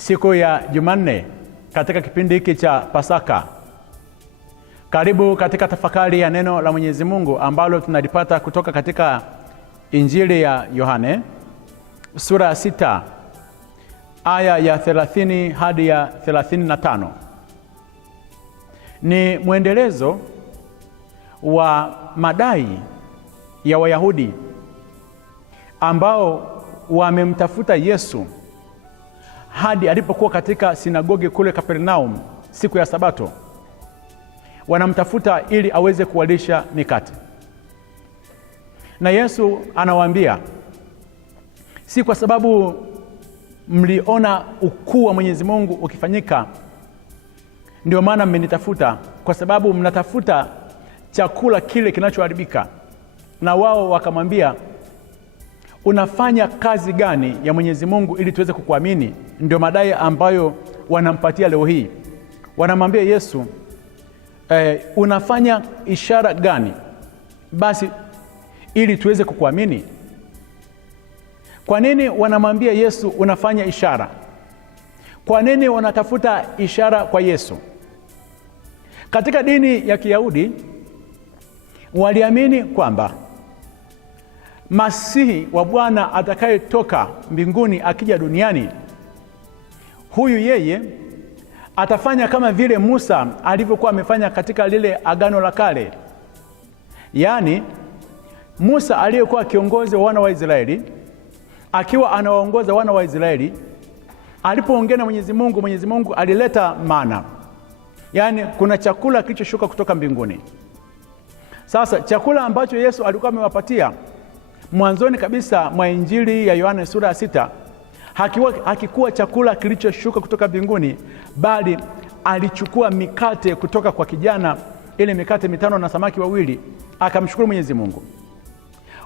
siku ya Jumanne katika kipindi hiki cha Pasaka. Karibu katika tafakari ya neno la Mwenyezi Mungu ambalo tunalipata kutoka katika Injili ya Yohane sura ya 6 aya ya 30 hadi ya 35. Ni mwendelezo wa madai ya Wayahudi ambao wamemtafuta Yesu hadi alipokuwa katika sinagogi kule Kapernaum siku ya Sabato. Wanamtafuta ili aweze kuwalisha mikate. Na Yesu anawaambia, si kwa sababu mliona ukuu wa Mwenyezi Mungu ukifanyika ndio maana mmenitafuta, kwa sababu mnatafuta chakula kile kinachoharibika. Na wao wakamwambia, unafanya kazi gani ya Mwenyezi Mungu ili tuweze kukuamini? Ndio madai ambayo wanampatia leo hii. Wanamwambia Yesu, unafanya ishara gani basi ili tuweze kukuamini? Kwa nini wanamwambia Yesu unafanya ishara? Kwa nini wanatafuta ishara kwa Yesu? Katika dini ya Kiyahudi waliamini kwamba Masihi wa Bwana atakayetoka mbinguni akija duniani, huyu yeye atafanya kama vile Musa alivyokuwa amefanya katika lile Agano la Kale. Yaani Musa aliyekuwa kiongozi wa wana wa Israeli, akiwa anawaongoza wana wa Israeli, alipoongea na Mwenyezi Mungu, Mwenyezi Mungu alileta mana. Yaani kuna chakula kilichoshuka kutoka mbinguni. Sasa chakula ambacho Yesu alikuwa amewapatia mwanzoni kabisa mwa Injili ya Yohane sura ya 6 hakikuwa chakula kilichoshuka kutoka mbinguni, bali alichukua mikate kutoka kwa kijana, ile mikate 5 na samaki 2, akamshukuru Mwenyezi Mungu.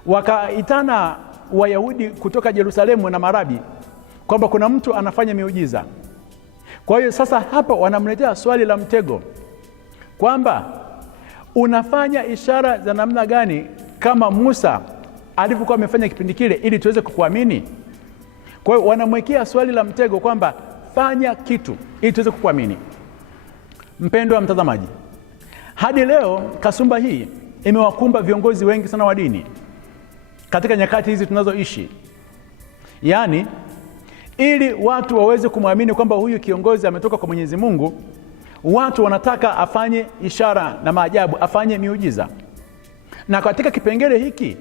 Wakaitana Wayahudi kutoka Yerusalemu na marabi kwamba kuna mtu anafanya miujiza. Kwa hiyo sasa hapa wanamletea swali la mtego kwamba unafanya ishara za namna gani kama Musa alivyokuwa amefanya kipindi kile ili tuweze kukuamini? Kwa hiyo wanamwekea swali la mtego kwamba fanya kitu ili tuweze kukuamini. Mpendwa mtazamaji, hadi leo kasumba hii imewakumba viongozi wengi sana wa dini katika nyakati hizi tunazoishi. Yaani ili watu waweze kumwamini kwamba huyu kiongozi ametoka kwa Mwenyezi Mungu, watu wanataka afanye ishara na maajabu, afanye miujiza. Na katika kipengele hiki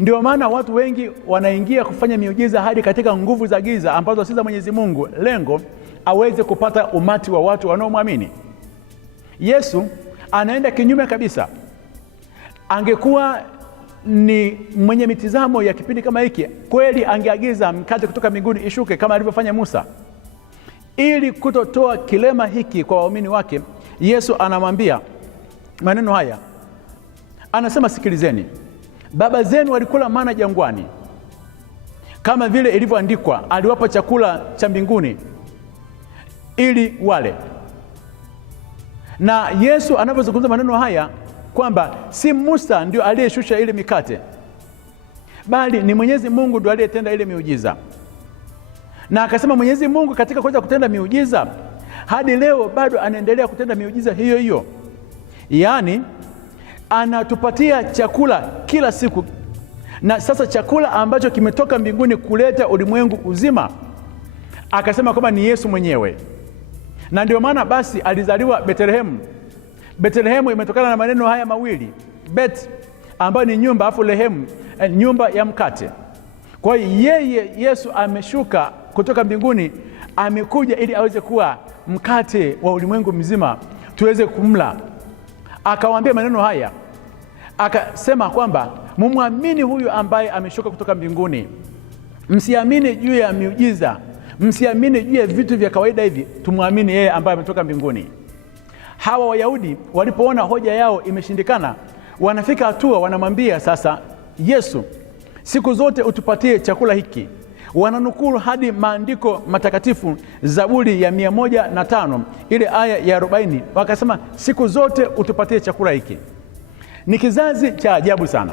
ndio maana watu wengi wanaingia kufanya miujiza hadi katika nguvu za giza ambazo si za Mwenyezi Mungu, lengo aweze kupata umati wa watu wanaomwamini. Yesu anaenda kinyume kabisa. Angekuwa ni mwenye mitizamo ya kipindi kama hiki, kweli angeagiza mkate kutoka mbinguni ishuke kama alivyofanya Musa. Ili kutotoa kilema hiki kwa waumini wake, Yesu anamwambia maneno haya. Anasema, sikilizeni, baba zenu walikula mana jangwani, kama vile ilivyoandikwa, aliwapa chakula cha mbinguni ili wale. Na Yesu anapozungumza maneno haya kwamba si Musa ndio aliyeshusha ile mikate, bali ni Mwenyezi Mungu ndio aliyetenda ile miujiza. Na akasema Mwenyezi Mungu katika kuweza kutenda miujiza hadi leo bado anaendelea kutenda miujiza hiyo hiyo. Yaani anatupatia chakula kila siku, na sasa chakula ambacho kimetoka mbinguni kuleta ulimwengu uzima, akasema kwamba ni Yesu mwenyewe. Na ndio maana basi alizaliwa Betlehemu. Betlehemu imetokana na maneno haya mawili, bet ambayo ni nyumba, afu lehemu nyumba ya mkate. Kwa hiyo yeye Yesu ameshuka kutoka mbinguni, amekuja ili aweze kuwa mkate wa ulimwengu mzima tuweze kumla. Akawaambia maneno haya, akasema kwamba mumwamini huyu ambaye ameshuka kutoka mbinguni. Msiamini juu ya miujiza, msiamini juu ya vitu vya kawaida hivi, tumwamini yeye ambaye ametoka mbinguni. Hawa Wayahudi walipoona hoja yao imeshindikana, wanafika hatua wanamwambia sasa Yesu, siku zote utupatie chakula hiki. Wananukuru hadi maandiko matakatifu, Zaburi ya 105 ile aya ya 40, wakasema siku zote utupatie chakula hiki. Ni kizazi cha ajabu sana.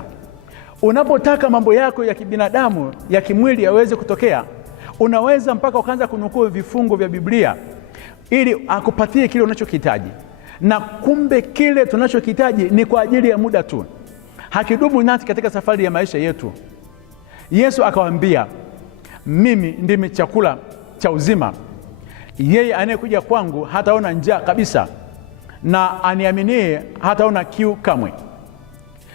Unapotaka mambo yako ya kibinadamu ya kimwili yaweze kutokea, Unaweza mpaka ukaanza kunukuu vifungu vya Biblia ili akupatie kile unachokihitaji, na kumbe kile tunachokihitaji ni kwa ajili ya muda tu, hakidumu nasi katika safari ya maisha yetu. Yesu akawaambia, mimi ndimi chakula cha uzima, yeye anayekuja kwangu hataona njaa kabisa, na aniaminie hataona kiu kamwe.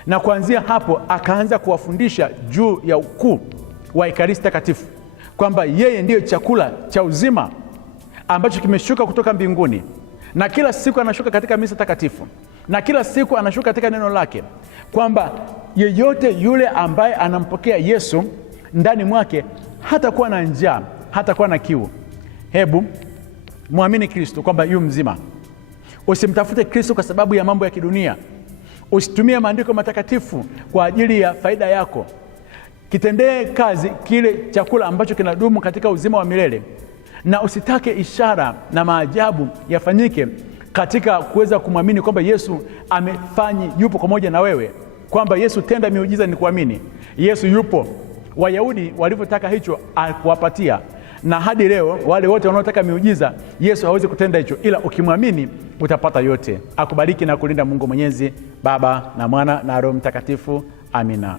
Na kuanzia hapo akaanza kuwafundisha juu ya ukuu wa Ekaristi Takatifu, kwamba yeye ndiyo chakula cha uzima ambacho kimeshuka kutoka mbinguni, na kila siku anashuka katika misa takatifu, na kila siku anashuka katika neno lake, kwamba yeyote yule ambaye anampokea Yesu ndani mwake hatakuwa na njaa, hatakuwa na kiu. Hebu muamini Kristo kwamba yu mzima. Usimtafute Kristo kwa sababu ya mambo ya kidunia. Usitumie maandiko matakatifu kwa ajili ya faida yako. Kitendee kazi kile chakula ambacho kinadumu katika uzima wa milele, na usitake ishara na maajabu yafanyike katika kuweza kumwamini kwamba Yesu yupo pamoja na wewe, kwamba Yesu tenda miujiza ni kuamini. Yesu yupo. Wayahudi walivyotaka hicho akuwapatia, na hadi leo wale wote wanaotaka miujiza Yesu hawezi kutenda hicho, ila ukimwamini utapata yote. Akubariki na kulinda Mungu Mwenyezi, Baba na Mwana na Roho Mtakatifu. Amina.